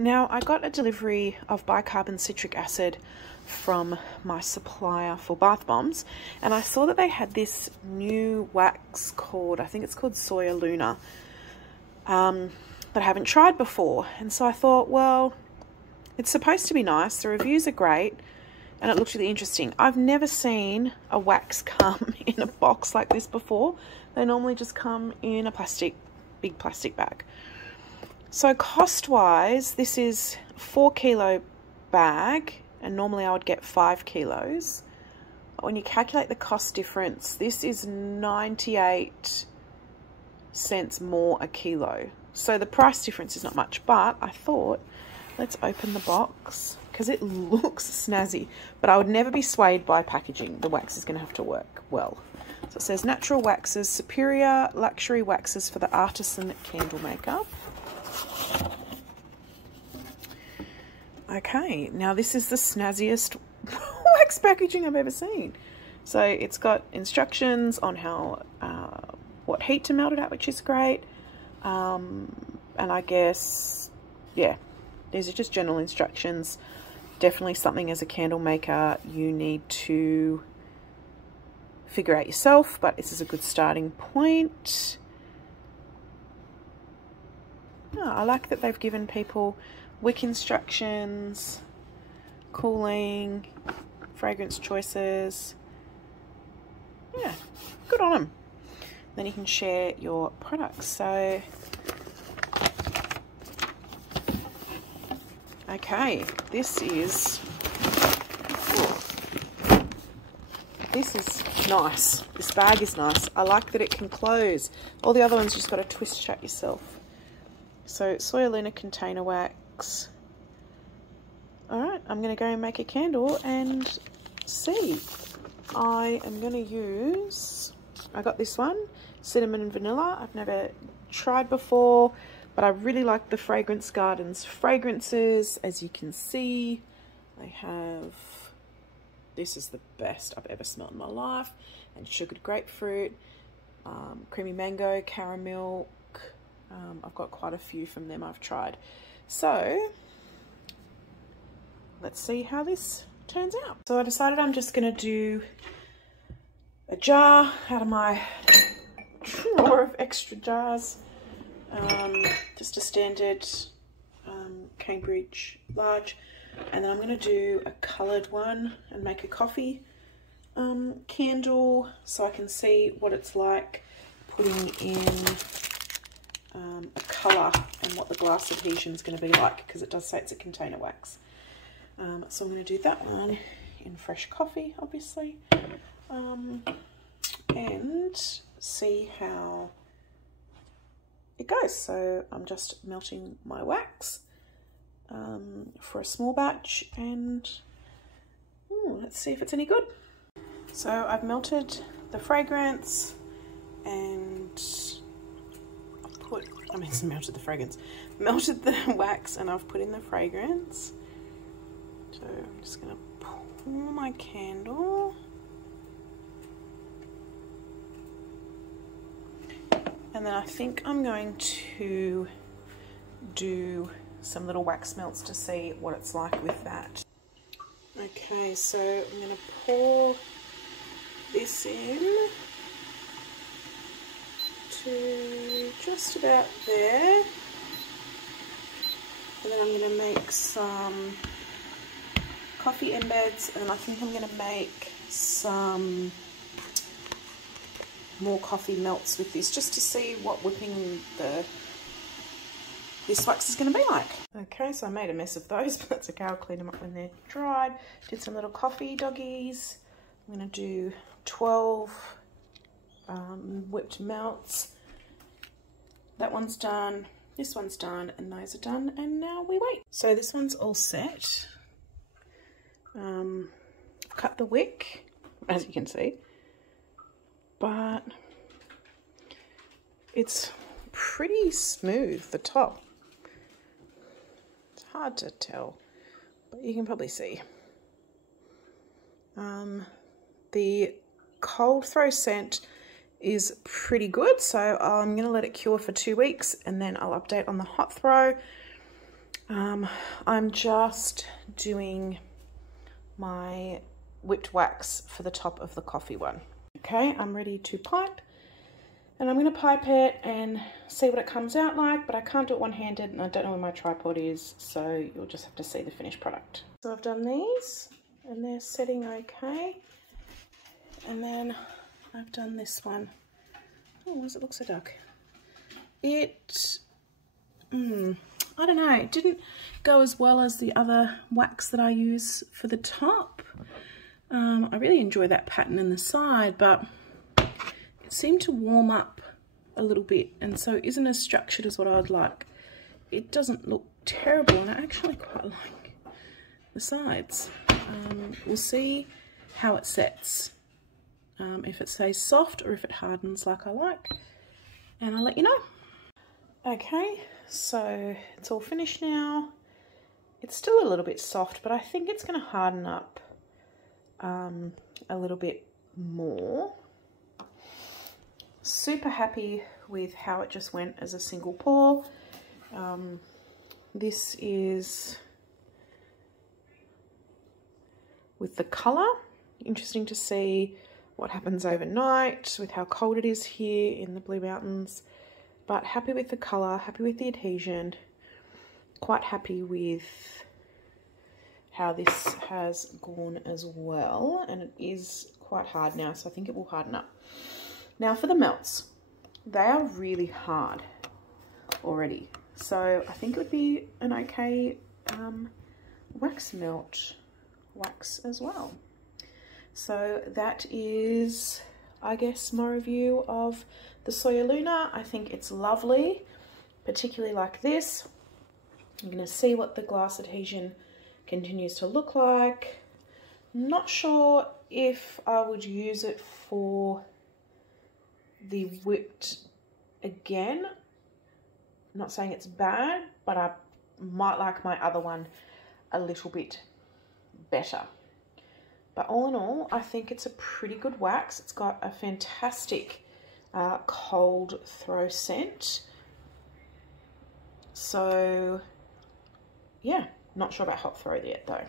Now, I got a delivery of bicarbon citric acid from my supplier for bath bombs, and I saw that they had this new wax called, I think it's called Soyaluna, that I haven't tried before. And so I thought, well, it's supposed to be nice, the reviews are great, and it looks really interesting. I've never seen a wax come in a box like this before. They normally just come in a big plastic bag. So cost-wise, this is a 4 kilo bag, and normally I would get 5 kilos. But when you calculate the cost difference, this is 98 cents more a kilo. So the price difference is not much, but I thought, let's open the box because it looks snazzy, but I would never be swayed by packaging. The wax is going to have to work well. So it says natural waxes, superior luxury waxes for the artisan candle maker. Okay, now this is the snazziest wax packaging I've ever seen. So it's got instructions on how what heat to melt it at, which is great. And I guess, yeah, these are just general instructions. Definitely something as a candle maker you need to figure out yourself, but this is a good starting point. Oh, I like that they've given people wick instructions, cooling, fragrance choices. Yeah, good on them. Then you can share your products. So, okay, this is nice. This bag is nice. I like that it can close. All the other ones you just got to twist shut yourself. So Soyaluna container wax. Alright, I'm going to go and make a candle and see. I am going to use, I got this one, cinnamon and vanilla. I've never tried before, but I really like the Fragrance Gardens fragrances. As you can see, they have, this is the best I've ever smelled in my life, and sugared grapefruit, creamy mango, caramel. I've got quite a few from them I've tried. So let's see how this turns out. So I decided I'm just going to do a jar out of my drawer of extra jars. Just a standard Cambridge large. And then I'm going to do a coloured one and make a coffee candle so I can see what it's like putting in a colour and what the glass adhesion is going to be like, because it does say it's a container wax. So I'm going to do that one in fresh coffee, obviously, and see how it goes. So I'm just melting my wax for a small batch, and let's see if it's any good. So I've melted the fragrance and melted the wax, and I've put in the fragrance. So I'm just going to pour my candle. And then I think I'm going to do some little wax melts to see what it's like with that. Okay, so I'm going to pour this in to just about there. And then I'm going to make some coffee embeds, and I think I'm going to make some more coffee melts with this, just to see what whipping this wax is going to be like. Okay, so I made a mess of those, but that's okay, I'll clean them up when they're dried. Did some little coffee doggies. I'm going to do 12 whipped melts. That one's done, this one's done, and those are done, and now we wait. So this one's all set. Cut the wick, as you can see, but it's pretty smooth, the top. It's hard to tell, but you can probably see. The cold throw scent is pretty good, so I'm going to let it cure for 2 weeks, and then I'll update on the hot throw. I'm just doing my whipped wax for the top of the coffee one. Okay, I'm ready to pipe, and I'm going to pipe it and see what it comes out like, but I can't do it one-handed and I don't know where my tripod is, so you'll just have to see the finished product. So I've done these and they're setting okay, and then I've done this one. Oh, why does it look so dark? I don't know, it didn't go as well as the other wax that I use for the top. I really enjoy that pattern in the side, but it seemed to warm up a little bit, and so it isn't as structured as what I'd like. It doesn't look terrible, and I actually quite like the sides. We'll see how it sets, if it stays soft or if it hardens like I like, and I'll let you know. Okay, so it's all finished now. It's still a little bit soft, but I think it's going to harden up a little bit more. Super happy with how it just went as a single pour. This is with the colour. Interesting to see what happens overnight with how cold it is here in the Blue Mountains. But happy with the colour, happy with the adhesion, quite happy with how this has gone as well, and it is quite hard now, so I think it will harden up. Now for the melts, they are really hard already, so I think it would be an okay wax melt wax as well. So that is, I guess, my review of the Soyaluna. I think it's lovely, particularly like this. I'm going to see what the glass adhesion continues to look like. Not sure if I would use it for the whipped again. I'm not saying it's bad, but I might like my other one a little bit better. But all in all, I think it's a pretty good wax. It's got a fantastic cold throw scent. So yeah, not sure about hot throw yet though.